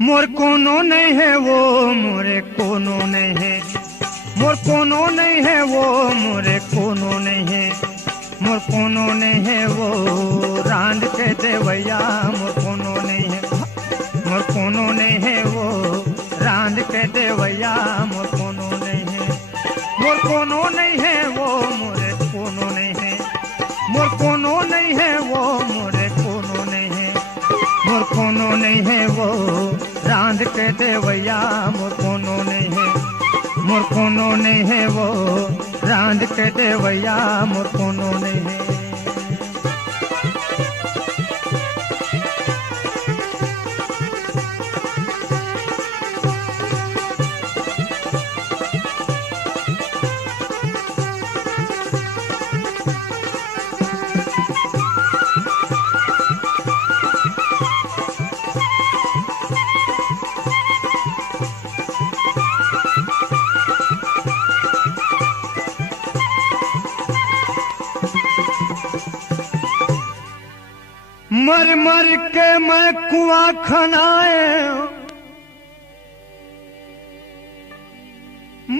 मोर कोनो नहीं है वो मोरे कोनो नहीं है, मोर कोनो नहीं है वो मोरे कोनो नहीं है, मोर कोनो नहीं है वो रांड के देवैया मोर कोनो नहीं है, मोर कोनो नहीं है वो रांड के देवैया मोर कोनो नहीं है, मोर कोनो नहीं है वो मोरे कोनो नहीं है, मोर कोनो नहीं है वो मोरे कोनो नहीं है, मोर कोनो नहीं है वो रांध के देवैया मोर कोनो नहीं है, मोर कोनो नहीं है वो रांध के देवैया मोर कोनो नहीं है। मर मर के मैं कुआं खनाए,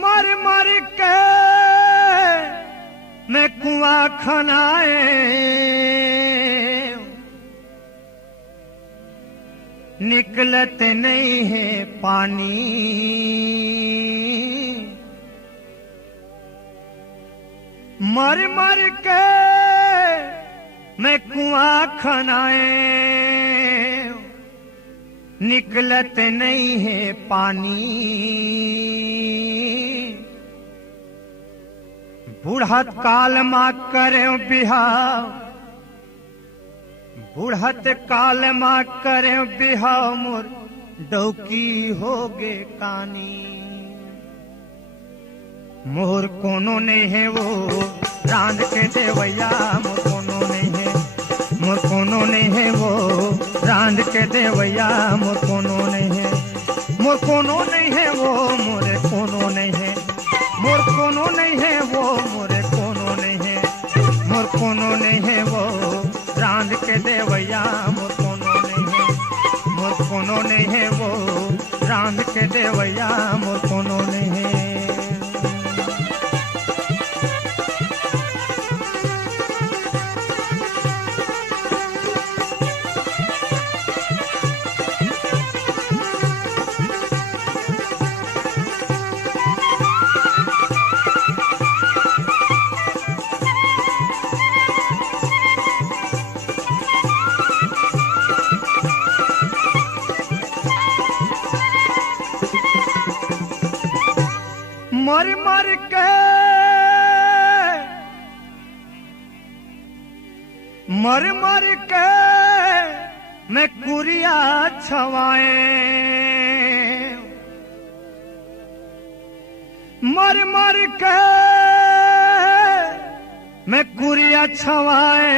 मर मर के मैं कुआं खनाए, निकलत नहीं है पानी, मर मर के मैं कुआं खनाए, निकलत नहीं है पानी, बुढ़त काल माँ करे बिहाव, बुढ़त काल माँ करे बिहाव मोर डौकी होगे कानी, मोर कोनो नहीं है वो रांध के देवैया मोर कोनो नहीं है, मोर कोनो नहीं है वो रांध के देवैया मोर कोनो नहीं है, मोर कोनो नहीं है वो मोरे कोनो नहीं है, मोर कोनो नहीं है वो मोरे कोनो नहीं है, मोर कोनो नहीं है वो रांध के देवैया मोर कोनो नहीं है, मोर कोनो नहीं है वो रांध के देवैया मोर कोनो नहीं है। मर मर के मर मर के मैं कुरिया छवाए, मर मर के मैं कुरिया छवाए,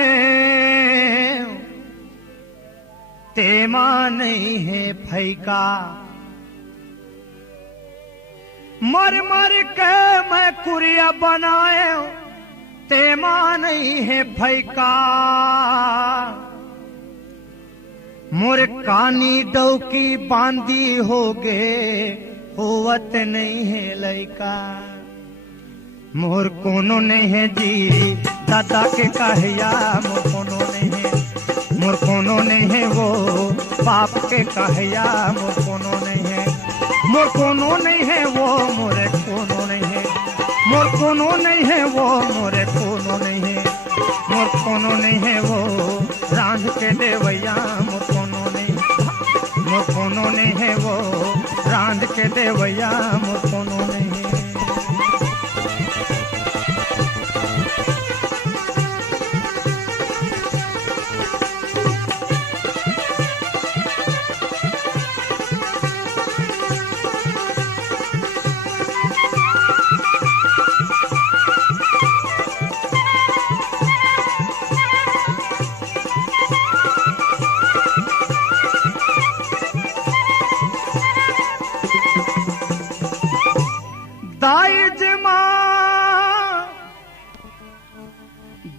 तेमा नहीं है फैका, मर मर के मैं कुरिया बनाए, तेमा नहीं है फैका, मोर कानी डौकी बांधी होगे होवत नहीं है लैका, मोर कोनो नहीं है जी दादा के कहिया मोर कोनो नहीं है, मोर कोनो नहीं है वो बाप के कहिया मोर कोनो नहीं है, मोर कोनो नहीं है वो मोरे कोनो नहीं है, मोर कोनो नहीं है वो मोरे कोनो नहीं है, मोर कोनो नहीं है वो रांध के देवैया मोर कोनो नहीं, मोर कोनो नहीं है वो रांध के देवैया मोर कोनो नहीं है।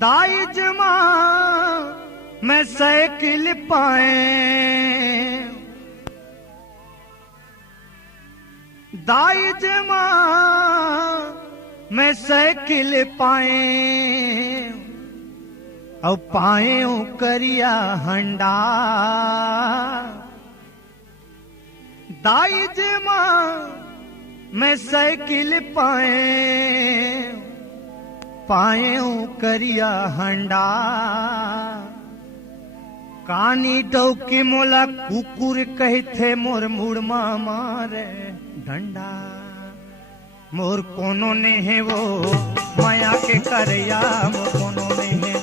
दाइज माँ मैं साइकिल पाए, दाई जमा मैं साइकिल पाए और पाए करिया हंडा दाई जमा मैं साइकिल पाए करिया हंडा कानी डौकी मोला कुकुर कहते मोर मुड़मा मारे डंडा मोर कोनो नहीं है वो माया के करया मोर कोनो नहीं है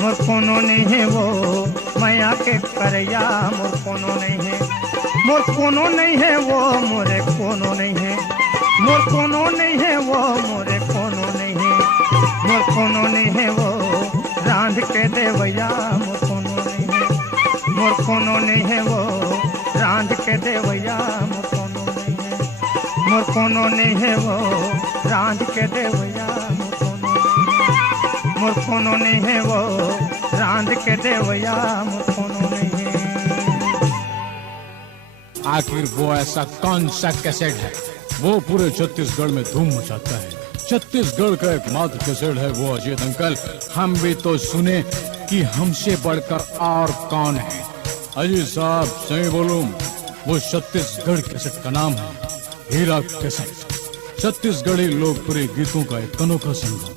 मोर कोनो नहीं है वो माया के करया मोर कोनो नहीं है मोर कोनो नहीं है वो मोरे कोनो नहीं है मोर कोनो नहीं है वो मोरे कोनो नहीं है मोर कोनो नहीं है वो रांध के देवैया मोर कोनो नहीं है मोर कोनो नहीं है वो रांध के देवैया मोर कोनो नहीं है मोर कोनो नहीं है वो रांध के देवैया मोर कोनो नहीं है मोर कोनो नहीं है वो रांध के देवैया मोर कोनो नहीं है। आखिर वो ऐसा कौन सा कैसेट है वो पूरे छत्तीसगढ़ में धूम मचाता है? छत्तीसगढ़ का एकमात्र कैसेट है वो अजीत अंकल। हम भी तो सुने कि हमसे बढ़कर और कौन है। अजीत साहब सही बोलूं, वो छत्तीसगढ़ कैसेट का नाम है हीरा कैसेट। छत्तीसगढ़ी लोकप्रिय गीतों का एक अनोखा संगम,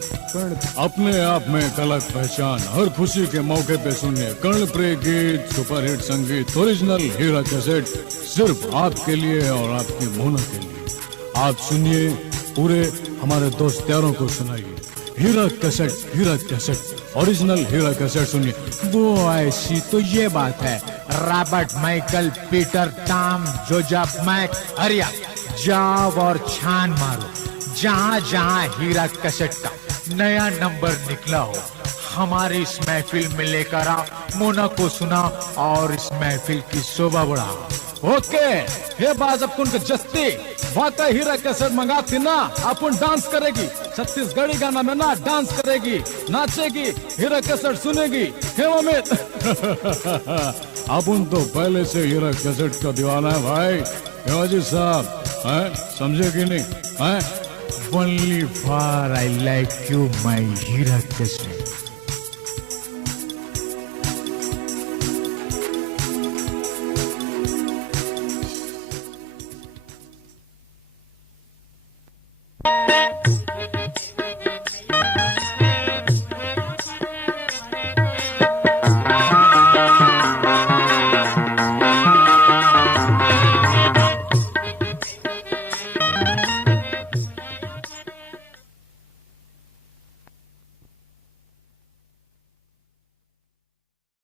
अपने आप में एक अलग पहचान। हर खुशी के मौके पे सुनिए कर्णप्रिय गीत, सुपरहिट संगीत, ओरिजिनल हीरा कैसेट सिर्फ आपके लिए और आपकी मोना के लिए। आप सुनिए, पूरे हमारे दोस्त यारों को सुनाइए। हीरा कैसेट ओरिजिनल हीरा कैसेट सुनिए। वो ऐसी तो ये बात है, Robert Michael Peter Tom Joseph मैक अरिया, जाओ और छान मारो। जहाँ जहाँ हीरा कैसेट का नया नंबर निकला हो, हमारी इस महफिल में लेकर आओ, मोना को सुना और इस महफिल की शोभा बढ़ाओ। ओके, हे बाज अपन के जस्ती वाकई हीरा कैसेट मंगाती ना, अपन डांस करेगी, छत्तीसगढ़ी गाना में ना डांस करेगी, नाचेगी, हीरा कैसेट सुनेगी। हे अमित अपन तो पहले से हीरा कैसेट का दीवाना है भाई। जी साहब हैं, समझे कि नहीं हैं? Only for I like you, my Hira cassette.